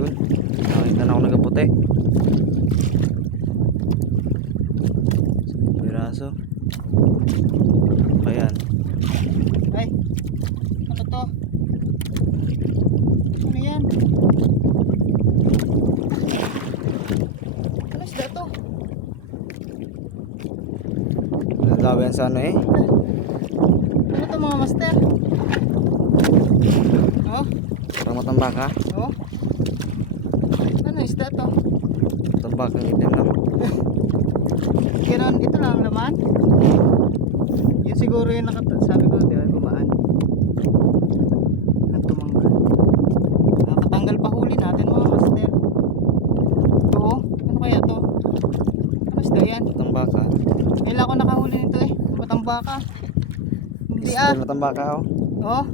Yun, nakita na ako nagaputi. Piraso. Ayan. Ay, ano to? Ano yan? Ano isda to? Nadawa yan sa ano eh. Ano to mga master? Oh, Parang matambaka. oh. Ano isda to? Matambakang itim lang. Kiron, ito lang ang laman? Yun siguro yung sabi ko, di ba, gumaan. Ang tumanggal. Nakatanggal pa huli natin mga master. Ito, ano kaya to? Ano isda yan? Matambaka. Kailan ako nakahuli nito eh? Matambaka. Hindi Matambaka oh. Oh,